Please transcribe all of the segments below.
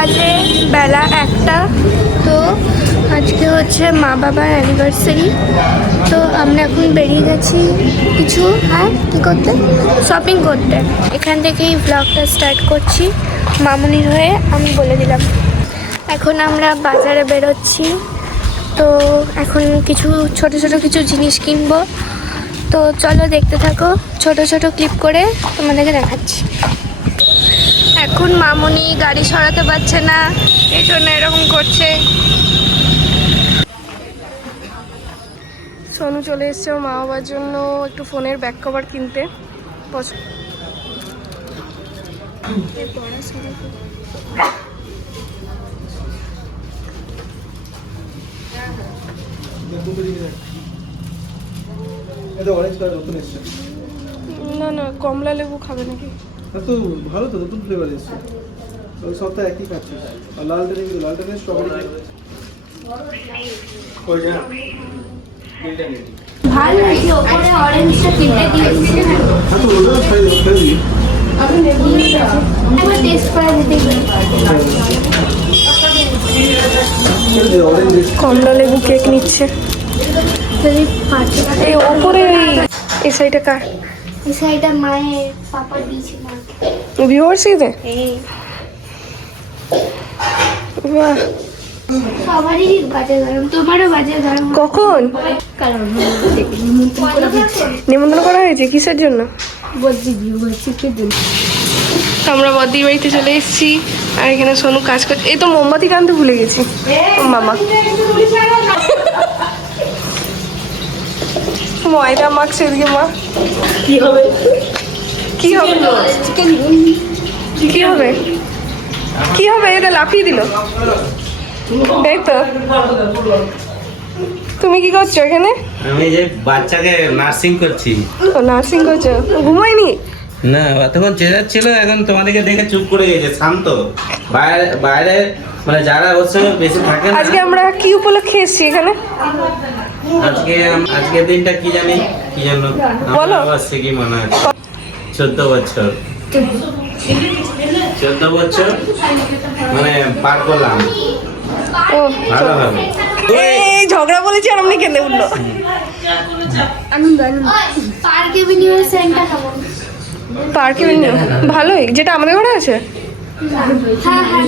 বাজে বেলা 1টা। তো আজকে হচ্ছে মা বাবার অ্যানিভার্সারি। তো আমরা এখন বেরিয়ে গেছি কিছু কী করতে, শপিং করতে। এখান থেকেই ব্লগটা স্টার্ট করছি মামুনির হয়ে, আমি বলে দিলাম। এখন আমরা বাজারে বেরোচ্ছি। তো এখন কিছু ছোট ছোট কিছু জিনিস কিনবো। তো চলো দেখতে থাকো, ছোট ছোট ক্লিপ করে তোমাদেরকে দেখাচ্ছি। এখন মামুনি গাড়ি সরাতে পারছে না, এই জন্য এরকম করছে। সোনু চলে এসছে ওর মা বাবার জন্য একটু ফোনের ব্যাক কভার কিনতে। না না, কমলা লেবু খাবে নাকি? তো ভালো তো, নতুন ফ্লেভার এসেছে। ওই সপ্তাহে একই খাচ্ছি। আর লালটা নেই, লালটা নেই স্ট্রবেরি। ওই যা ভালো এই উপরে অরেঞ্জটা কিনতে দিয়েছি। হ্যাঁ, তো ওটা খাই দিই। আমি একবার টেস্ট করে দিতে কমলা লেবু কেক নিচ্ছে। এই ওপরে এই সাইডে কার? এই সাইডে মায়ের পাপা দিয়েছে মাকে। ভিউয়ার্সিতে বাহ, সবারই বাজে গরম, তোমারও বাজে গরম। কখন নিমন্ত্রণ করা হয়েছে? কিসের জন্য? আমরা বদ্দির বাড়িতে চলে এসেছি। আর এখানে সোনু কাজ করছে। এই তো মোমবাতি টানতে ভুলে গেছি। ও মামা ময়দা মাখছে এদিকে মা। কি হবে কি হবে কি হবে কি হবে? এটা লাফিয়ে দিল। এই তো, তুমি কি করছো এখানে? আমি যে বাচ্চাকে নার্সিং করছি। ও নার্সিং করছো? ঘুমায়নি? না, তখন চেঁচাচ্ছিল, এখন তোমাদেরকে দেখে চুপ করে গেছে, শান্ত। বাইরে বাইরে মানে যারা ওর সঙ্গে বেশি থাকে না। আজকে আমরা কি উপলক্ষে এসেছি এখানে? আজকের দিনটা কি জানি, কি জানো বলো। আসছে কি মনে আছে? 14 বছর 14 বছর মানে পার করলাম। ও ভালোভাবে। এই ঝগড়া বলেছি আর আপনি কেঁদে উঠলো। আনন্দ আনন্দ। পার্কে ভিনিউ সেন্টার খাবো। পার্কে ভিনিউ ভালোই, যেটা আমাদের ঘরে আছে। হ্যাঁ হ্যাঁ,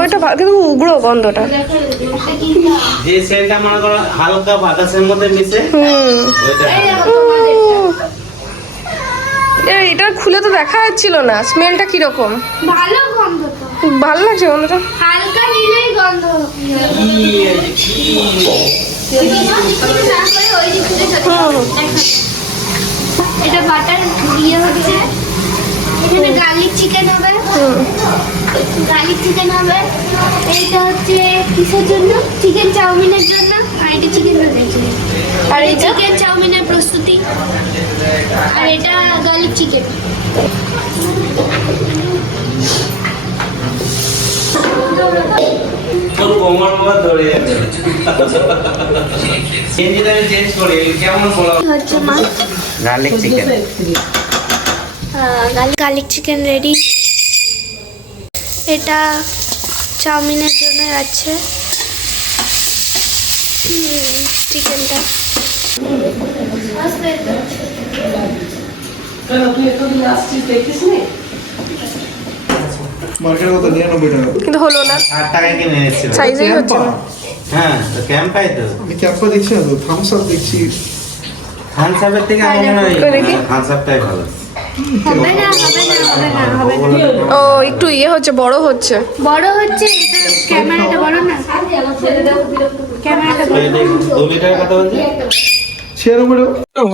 ওইটা কিন্তু উগ্র গন্ধটা। যে সেন্টটা মনে করো হালকা বাতাসের মধ্যে মিশে, ওইটা এটা খুলে তো দেখা যাচ্ছিল না, স্মেলটা কিরকম। ভালো গন্ধ তো, ভালো লাগছে গন্ধটা। হালকা নিলেই গন্ধ। এটা বাটার দিয়ে হচ্ছে, এখানে গার্লিক চিকেন হবে। গার্লিক চিকেন হবে। এইটা হচ্ছে কিসের জন্য? চিকেন চাউমিনের জন্য। আর এটা চিকেন রোলের। আর এই চিকেন চাউমিনের প্রস্তুতি। আর এটা গার্লিক চিকেন। তোর কোমর মোমর ধরে যাবে। চেঞ্জটা আমি চেঞ্জ করি, কেমন বলো? হচ্ছে মা garlic chicken. Garlic chicken ready. এটা চাউমিনের জন্য আছে চিকেনটা। মার্কেটে কত? 99 টাকা। কিন্তু হলো না, 60 টাকায় কিনে এনেছিলাম। সাইজেই হচ্ছে না। হ্যাঁ, তো ক্যাম্পাই তো। আমি ক্যাম্পা দেখছি না তো, থামস আপ দেখছি। থামস আপের থেকে আমার মনে হয় দেখি। থামস আপটাই ভালো। হবে না হবে না হবে না হবে না। ও একটু ইয়ে হচ্ছে, বড় হচ্ছে। বড় হচ্ছে, এটা ক্যামেরাটা বড় না। ক্যামেরাটা বড়। 2 লিটারের কথা বলছি।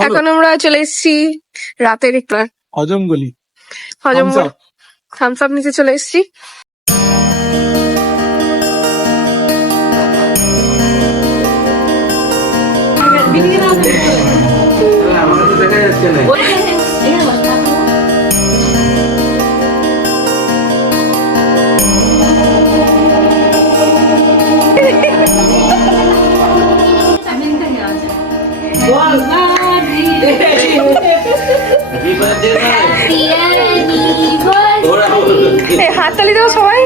এখন আমরা চলে এসেছি রাতের একটা হজমগলি। হজম থামস আপ নিচে চলে এসেছি। আমাকে তো দেখা যাচ্ছে না। হাততালি দাও সবাই।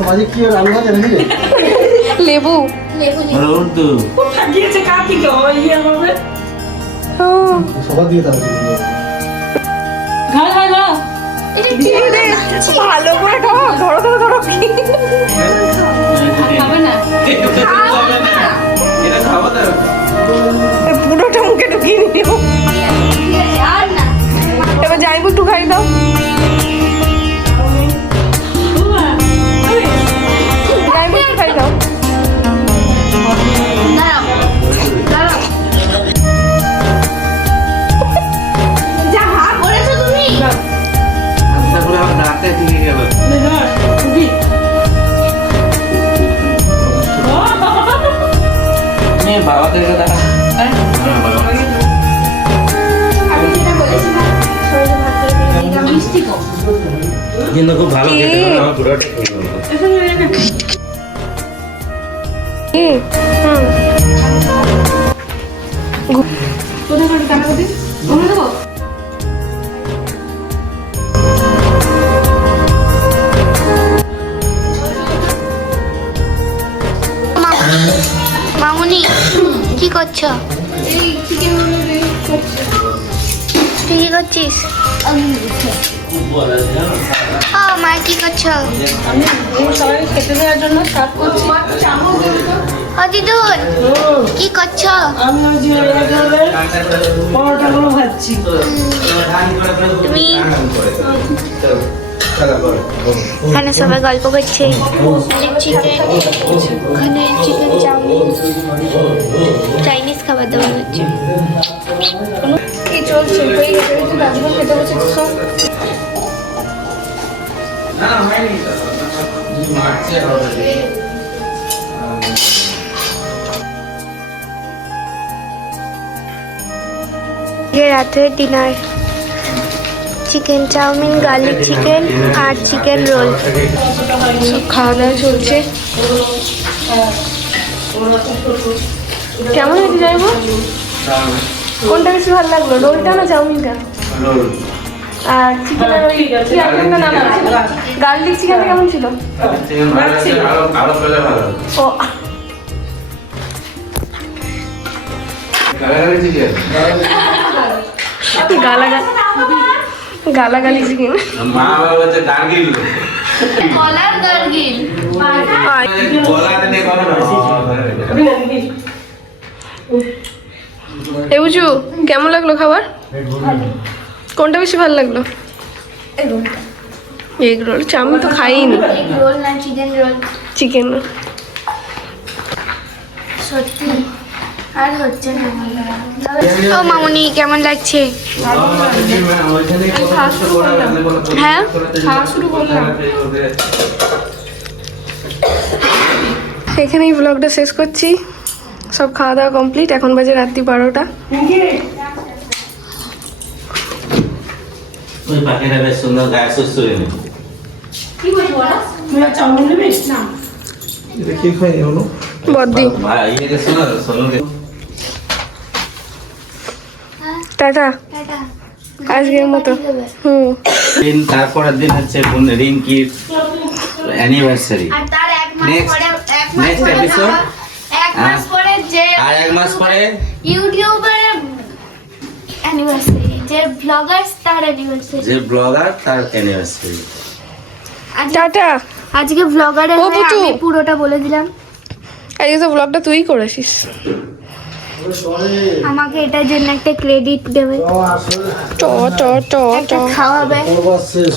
মাঝে কি আর আলু ভাজা নাকি রে? লেবু উর্দু ও সবার দিয়ে তাহলে এটা কি রে ভালো করে খাও ধরো ধরো ধরো এটা খাবো না পুরোটা মুখে ঢুকিয়ে নিও আর না এবার যাইবো একটু খাই দাও যাইবো একটু খাই দাও দাঁড়াও যা ভাগ করেছো তুমি তারপরে আমার দাঁতে ঢুকে গেল বাবাদেরকে দেখা আমি যেটা বলেছিলাম সরষে ভাত করে দিলাম মিষ্টি কম কিন্তু খুব ভালো খেতে হবে, আমার পুরো ঠিক হয়ে গেল। কি হুম কোথায় করে টাকা দিই ঘুরে দেবো মামুনি কি করছো এই চিকেন তুই কি করছিস ও মা কি করছো আমি সবাই খেতে দেওয়ার জন্য সার্ভ করছি ও দিদুন কি করছো আমি ওই যে পরোটাগুলো ভাজছি তুমি এখানে সবাই গল্প করছে চিকেন ওখানে চিকেন চাউমিন চাইনিজ খাবার দাবার হচ্ছে কি চলছে হয়ে গেছে তুই রাজমা খেতে বসেছিস সব না, হয়নি তো। মার্চে হবে। রাতের dinner chicken chowmein garlic chicken আর চিকেন রোল সব খাওয়া দাওয়া চলছে কেমন হয়েছে যাইবো কোনটা বেশি ভালো লাগলো রোলটা না চাউমিনটা আর চিকেনের ওই কি আইটেমটা নাম গার্লিক চিকেনটা কেমন ছিল চিকেন ভালো আছে, আরো পেলে ভালো। ও গালাগালি চিকেন। গালাগালি চিকেন মা বাবা বলছে গার্গিল। কলার গার্গিল গলাতে নিয়ে কথা বলছি। এ বুঝু কেমন লাগলো খাবার কোনটা বেশি ভালো লাগলো এগ রোল আমি তো খাইনি রোল না চিকেন রোল চিকেন রোল সত্যি আর হচ্ছে না ও মামুনি কেমন লাগছে হ্যাঁ খাওয়া শুরু করলাম এখানেই ব্লগটা শেষ করছি সব খাওয়া দাওয়া কমপ্লিট এখন বাজে রাত্রি 12টা ওই পাখিটা বেশ সুন্দর গায়ে সুস্থ হয়ে নেই। কি বলছো বলো এটা কি খাই হলো বর্দি ভাই ইয়ে শোনো শোনো টাটা আজকের মতো দিন তারপরের দিন হচ্ছে রিঙ্কির অ্যানিভার্সারি আর তার এক মাস Next. পরে Next episode? এক মাস পরে যে আর এক মাস পরে ইউটিউবারে অ্যানিভার্সারি যে ব্লগার্স তার অ্যানিভার্সারি যে ব্লগার তার অ্যানিভার্সারি টাটা আজকে ব্লগারের ও, পুচু। আমি পুরোটা বলে দিলাম আজকে তো ব্লগটা তুই করেছিস আমাকে এটার জন্য একটা ক্রেডিট দেবে ট ট ট ট একটা খাওয়াবে শেষ